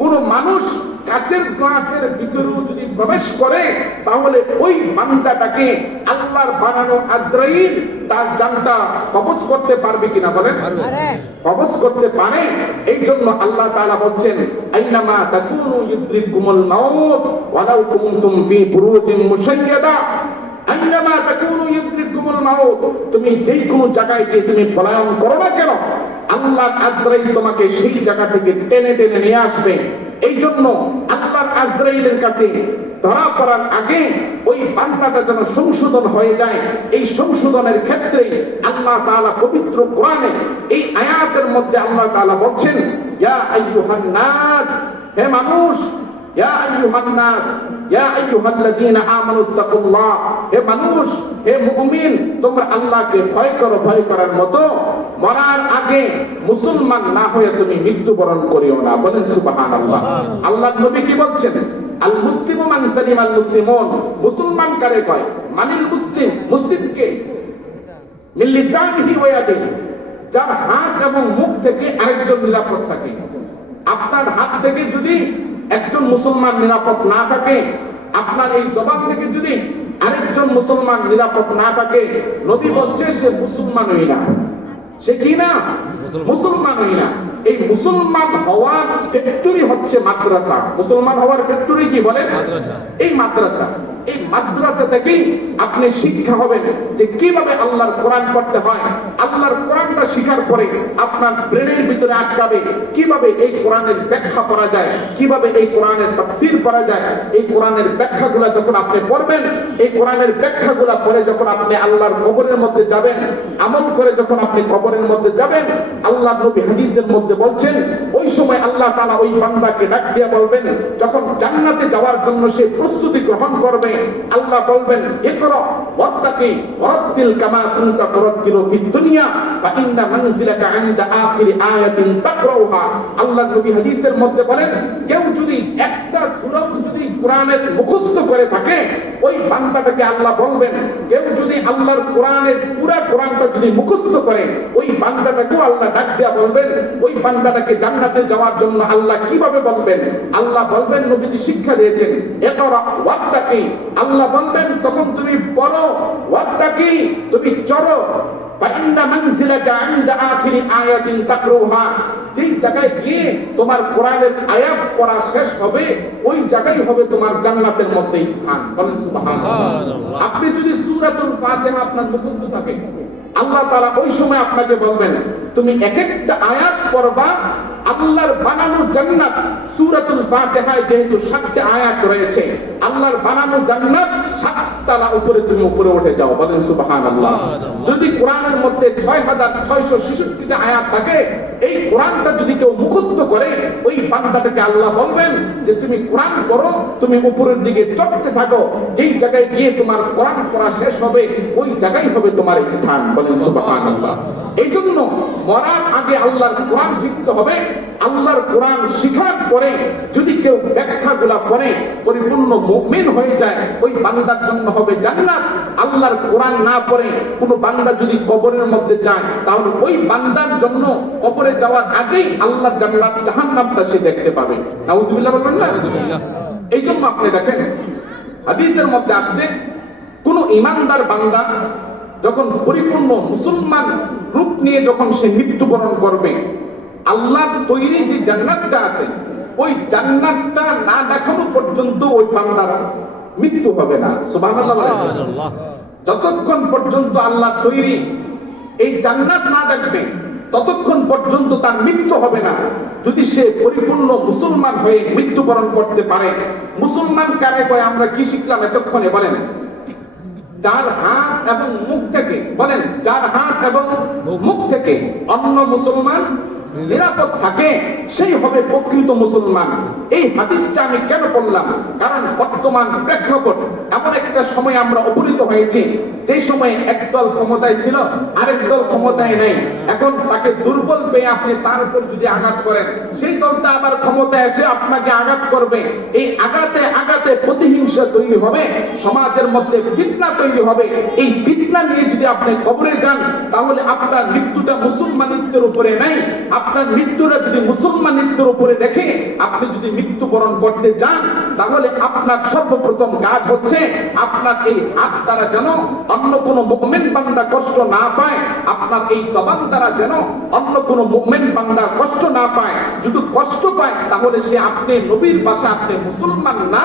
কোন মানুষ কাচের গ্লাসের ভিতরেও যদি প্রবেশ করে তাহলে ওই বান্দাটাকে আল্লাহর বানানো আজরাইল তার জানটা কবজ করতে পারবে কিনা বলেন? কবজ করতে পারে। এই জন্য আল্লাহ তাআলা বলছেন আইনামা তাকুনু ইউদরিকুমুল মাউত ওয়ালাউ কুনতুম ফি বুরুজিন মুশাইয়াদা। আইনামা তাকুনু ইউদরিকুমুল মাউত, তুমি যেই কোনো জায়গায় গিয়ে তুমি পলায়ন করো না কেন, আল্লাহর আজরাইল তোমাকে সেই জায়গা থেকে টেনে টেনে নিয়ে আসবে। এই জন্য আল্লাহর আজরাইলের কাছে ধরা পড়ার আগে ওই বান্দাটা যেন সংশোধন হয়ে যায়, এই সংশোধনের ক্ষেত্রে আল্লাহ তাআলা পবিত্র কোরআনে এই আয়াতের মধ্যে আল্লাহ তাআলা বলছেন ইয়া আইয়ুহান নাস, হে মানুষ, ইয়া আইয়ুহান নাস ইয়া আইয়ুহাল্লাযীনা আমানুত্তাকুল্লাহ, হে মানুষ, হে মুমিন, তোমরা আল্লাহকে ভয় করো। ভয় করার মতো মরার আগে মুসলমান না হয়ে তুমি মৃত্যুবরণ করিও না। বলেন সুবহানাল্লাহ। আল্লাহর নবী কি বলছেন? আল মুসলিমু মান সালিমাল মুসলিমুন, মুসলমান কারে কয়? মানিল মুসলিম, মুসলিমকে, মিন লিসানিহি ওয়া ইয়াদিহি, যার হাত এবং মুখ থেকে আরেকজন নিরাপদ থাকে। আপনার হাত থেকে যদি একজন মুসলমান নিরাপদ না থাকে, আপনার এই জবান থেকে যদি আরেকজন মুসলমান নিরাপদ না থাকে, নবী বলছে সে মুসলমানই না। সে কি না? মুসলমানই না। এই মুসলমান হওয়ার ফ্যাক্টরি হচ্ছে মাদ্রাসা। মুসলমান হওয়ার ফ্যাক্টরি কি বলেন? এই মাদ্রাসা। এই মাদ্রাসা থেকেই আপনি শিক্ষা হবেন যে কিভাবে আল্লাহর কোরআন পড়তে হয়। আল্লাহর কোরআনটা শিখার পরে আপনার ব্রেনের ভিতরে আটকাবে কিভাবে এই কোরআনের ব্যাখ্যা করা যায়, কিভাবে এই কোরআনের তাফসীর করা যায়। এই কোরআনের ব্যাখ্যাগুলো যখন আপনি পড়বেন, এই কোরআনের ব্যাখ্যাগুলো পড়ে যখন আপনি আল্লাহর কবরের মধ্যে যাবেন, আমল করে যখন আপনি কবরের মধ্যে যাবেন, আল্লাহ নবী হাদিসের মধ্যে বলছেন ওই সময় আল্লাহ তাআলা ওই বান্দাকে ডাক দিয়ে বলবেন, যখন জান্নাতে যাওয়ার জন্য সে প্রস্তুতি গ্রহণ করবে, আল্লাহ বলবেন ইকরা ওয়াত্তাকি ওয়ারাত্তিল কামা কুনতা তুরাত্তিলু ফিদ দুনিয়া ফা ইন্না মানজিলাকা ইনদা আখিরি আয়াতিন তাকরাউহা। আল্লাহ নবী হাদিসের মধ্যে বলেন কেউ যদি একটা সূরা যদি কোরআনের মুখস্থ করে থাকে, ওই বান্দাটাকে আল্লাহ বলবেন, কেউ যদি আল্লাহর কোরআনের পুরো কোরআনটা যদি মুখস্থ করে, ওই বান্দাটাকে আল্লাহ ডাক দিয়া বলবেন, ওই বান্দাটাকে জান্নাতে যাওয়ার জন্য আল্লাহ কিভাবে বলবেন? আল্লাহ বলবেন, নবীজি শিক্ষা দিয়েছেন ইকরা ওয়াত্তাকি। আল্লাহ বলবেন তখন তুমি পড়ো, ওয়াত্তাকি তুমি চড়ো, ফা ইন্না মানজিলাকা ইনদা আখিরি আয়াতিন তাকরাউহা। যেই জায়গায় গিয়ে তোমার কোরআনের আয়াত পড়া শেষ হবে, ওই জায়গায় হবে তোমার জান্নাতের মধ্যে স্থান। বলেন সুবহানাল্লাহ। আপনি যদি সূরাতুল ফাতিহা আপনার মুখস্থ থাকে, আল্লাহ তাআলা ওই সময় আপনাকে বলবেন তুমি এক একটা আয়াত পড়বা, আল্লাহর বানানো জান্নাত। সূরাতুল ফাতিহায় যেহেতু 7টা আয়াত রয়েছে, আল্লাহর বানানো জান্নাত 7 তলা উপরে, তুমি উপরে উঠে যাও। বলেন সুবহানাল্লাহ। যদি কোরআনের মধ্যে 6666টা আয়াত থাকে, এই কোরআনটা যদি কেউ মুখস্থ করে, ওই বান্দাটাকে আল্লাহ বলবেন যে তুমি কোরআন পড়ো, তুমি উপরের দিকে চড়তে থাকো, যেই জায়গায় গিয়ে তোমার কোরআন পড়া শেষ হবে, ওই জায়গায় হবে তোমার স্থান। বলেন সুবহানাল্লাহ। এই জন্য মরার আগে আল্লাহর কোরআন শিখতে হবে। আল্লাহর কোরআন শিখার পরে যদি কেউ ব্যাখ্যাগুলা পড়ে পরিপূর্ণ মুমিন হয়ে যায়, ওই বান্দার জন্য হবে জান্নাত। আল্লাহর কোরআন না পড়ে কোনো বান্দা যদি কবরের মধ্যে যায়, তাহলে ওই বান্দার জন্য কবরে যাওয়ার আগেই আল্লাহ জান্নাত জাহান্নামটা সে দেখতে পাবে। নাউযুবিল্লাহ বলবেন না? এই জন্য আপনি দেখেন হাদিসের মধ্যে আসছে কোন ইমানদার বান্দা যখন পরিপূর্ণ মুসলমান রূপ নিয়ে যখন সে মৃত্যুবরণ করবে, আল্লাহর তৈরি যে জান্নাতটা আছে, ওই জান্নাতটা না দেখানো পর্যন্ত ওই বান্দার মৃত্যু হবে না। সুবহানাল্লাহ। যতক্ষণ পর্যন্ত আল্লাহ তৈরি এই জান্নাত না দেখবে, ততক্ষণ পর্যন্ত তার মৃত্যু হবে না। যদি সে পরিপূর্ণ মুসলমান হয়ে মৃত্যুবরণ করতে পারে। মুসলমান কারে কয়? আমরা কি শিখলাম এতক্ষণে? বলেন, যার হাত এবং মুখ থেকে, বলেন, যার হাত এবং মুখ থেকে অন্য মুসলমান নিরাপদ থাকে, সেই হবে প্রকৃত মুসলমান। এই হাদিসটা আমি কেন বললাম? কারণ বর্তমান প্রেক্ষাপট এমন একটা সময় আমরা উপনীত হয়েছি, যে সময়ে একদল ক্ষমতায় ছিল, আরেক দল ক্ষমতায় নেই। এখন তাকে দুর্বল পেয়ে আপনি তার উপর যদি আঘাত করেন, সেই দলটা আবার ক্ষমতায় এসে আপনাকে আঘাত করবে। এই আঘাতে আঘাতে প্রতিহিংসা তৈরি হবে, সমাজের মধ্যে ফিতনা তৈরি হবে। এই ফিতনা নিয়ে যদি আপনি কবরে যান, তাহলে আপনার মৃত্যুটা মুসলমানিত্বের উপরে নাই। আপনার মৃত্যুটা যদি মুসলমানিত্বের উপরে রেখে আপনি যদি মৃত্যুবরণ করতে যান, তাহলে আপনার সর্বপ্রথম কাজ হচ্ছে আপনার এই হাত দ্বারা যেন অন্য কোনো মুমিন বান্দা কষ্ট না পায়, আপনার এই জবান দ্বারা যেন অন্য কোনো মুমিন বান্দা কষ্ট না পায়। যদি কষ্ট পায় তাহলে সে আপনি নবীর ভাষা আপনি মুসলমান না।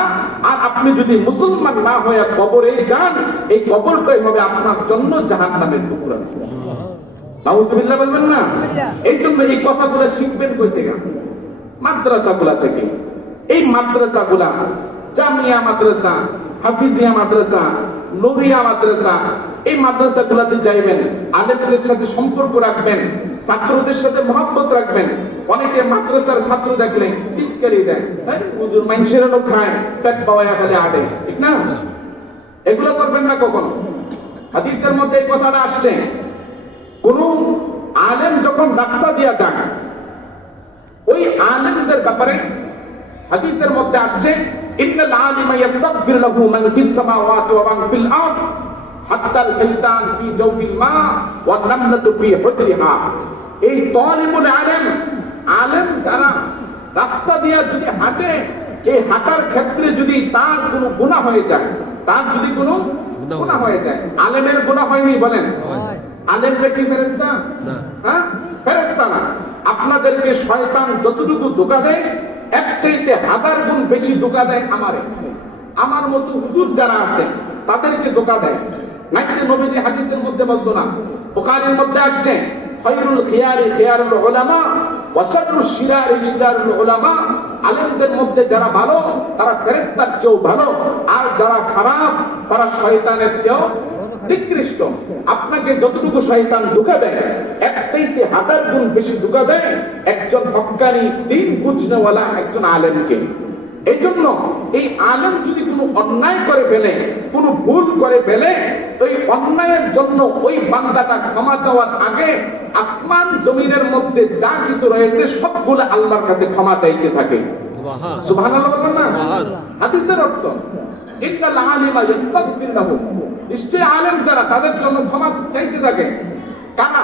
আর আপনি যদি মুসলমান না হয়ে কবরে যান, এই কবরটাই হবে আপনার জন্য জাহান্নামের টুকরা। নাউজুবিল্লাহ বলবেন না? এই জন্য এই কথাগুলো শিখবেন কই থেকে? মাদ্রাসাগুলা থেকে। এই মাদ্রাসাগুলা জামিয়া মাদ্রাসা, হাফিজিয়া মাদ্রাসা, নূরিয়া মাদ্রাসা, এই মাদ্রাসাগুলাতে যাইবেন, আলেমদের সাথে সম্পর্ক রাখবেন, ছাত্রদের সাথে মহব্বত রাখবেন। অনেকে মাদ্রাসার ছাত্র দেখলে টিটকারি দেয়, হুজুর মানুষের লোক খায়, পেট পাওয়া খালি আটে, ঠিক না? এগুলো করবেন না কখনো। হাদিসের মধ্যে এই কথাটা আসছে, কোন আলেম যখন রাস্তা দিয়া যান, ওই আলেমদের ব্যাপারে হাদিসের মধ্যে আসছে, ইন্নাল আলিমা ইস্তাগফির লাহু মান ফিস সামাওয়াতি ওয়া মান ফিল আরদ হাত্তা আল হাইতান ফি জাওফিল মা ওয়ান নামলাতু ফি হুজরিহা। এই তালিবুল আলেম, আলেম যারা রাস্তা দিয়া যদি হাঁটে, এই হাঁটার ক্ষেত্রে যদি তার কোনো গুনাহ হয়ে যায়, তার যদি কোনো গুনাহ হয়ে যায়, আলেমের গুনাহ হয়নি বলেন? আলেমরা কি ফেরেশতা? না। হ্যাঁ, ফেরেশতা না। আপনাদেরকে শয়তান যতটুকু ধোঁকা দেয়, এর চাইতে 1000 গুণ বেশি ধোঁকা দেয় আমারে। আমার মতো হুজুর যারা আছে তাদেরকে ধোঁকা দেয়। নাকি নবীজি হাদিসের মধ্যে বলতো না? বুখারীর মধ্যে আসছে, খায়রুল খিয়ারি খিয়ারুল উলামা ওয়া শাররুশ শিরারি শিরারুল উলামা। আলেমদের মধ্যে যারা ভালো তারা ফেরেশতার চেয়েও ভালো, আর যারা খারাপ তারা শয়তানের চেয়েও নিকৃষ্ট। আপনাকে যতটুকু শয়তান ধোঁকা দেয়, এর চাইতে 1000 গুণ বেশি ধোঁকা দেয় একজন হক্কানি দ্বীন বুঝনেওয়ালা একজন আলেমকে। এই জন্য এই আলেম যদি কোনো অন্যায় করে ফেলে, কোনো ভুল করে ফেলে, ওই অন্যায়ের জন্য ওই বান্দাটা ক্ষমা চাওয়ার আগে আসমান জমিনের মধ্যে যা কিছু রয়েছে সবগুলো আল্লাহর কাছে ক্ষমা চাইতে থাকে। সুবহানাল্লাহ বলবেন না? হাদিসের অর্থ, ইন্নাল আলিমা ইস্তাগফির লাহু, নিশ্চয়ই আলেম যারা তাদের জন্য ক্ষমা চাইতে থাকে। কারা?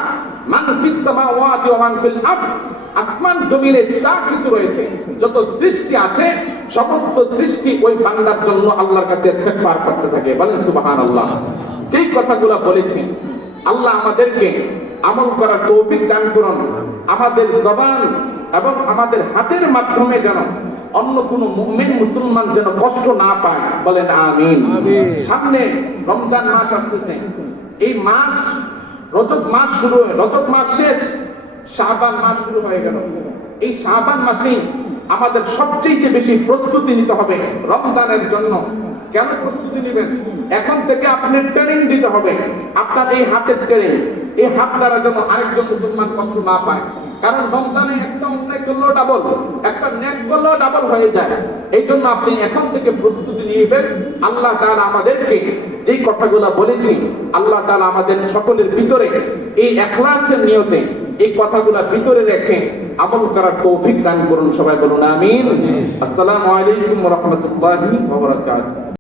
মান ফিস সামাওয়াতি ওয়া মান ফিল আরদ, আসমান জমিনে যা কিছু রয়েছে, যত সৃষ্টি আছে, সমস্ত সৃষ্টি ওই বান্দার জন্য আল্লাহর কাছে ইস্তিগফার করতে থাকে। বলেন সুবহানাল্লাহ। যেই কথাগুলো বলেছি, আল্লাহ আমাদেরকে আমল করার তৌফিক দান করুন। আমাদের জবান এবং আমাদের হাতের মাধ্যমে যেন অন্য কোন মুমিন মুসলমান যেন কষ্ট না পায়। বলেন আমিন। সামনে রমজান মাস আসতেছে। এই মাস রজব মাস শুরু হয়ে, রজব মাস শেষ, শাবান মাস শুরু হয়ে গেল। এই শাবান মাসেই আমাদের সবচেয়ে বেশি প্রস্তুতি নিতে হবে রমজানের জন্য। কেন প্রস্তুতি নেবেন? এখন থেকে আপনার ট্রেনিং দিতে হবে। আপনার এই হাতের ট্রেনিং, এই হাত দ্বারা যেন আরেকজন মুসলমান কষ্ট না পায়। কারণ রমজানে একটা অন্যায় করলেও ডাবল, একটা নেক করলেও ডাবল হয়ে যায়। এই জন্য আপনি এখন থেকে প্রস্তুতি নিবেন। আল্লাহ তাআলা আমাদেরকে যেই কথাগুলো বলেছি, আল্লাহ তাআলা আমাদের সকলের ভিতরে এই ইখলাসের নিয়তে এই কথাগুলো ভিতরে রেখে আমল করার তৌফিক দান করুন। সবাই বলুন আমিন। আসসালামু আলাইকুম ওয়া রাহমাতুল্লাহি ওয়া বারাকাতুহু।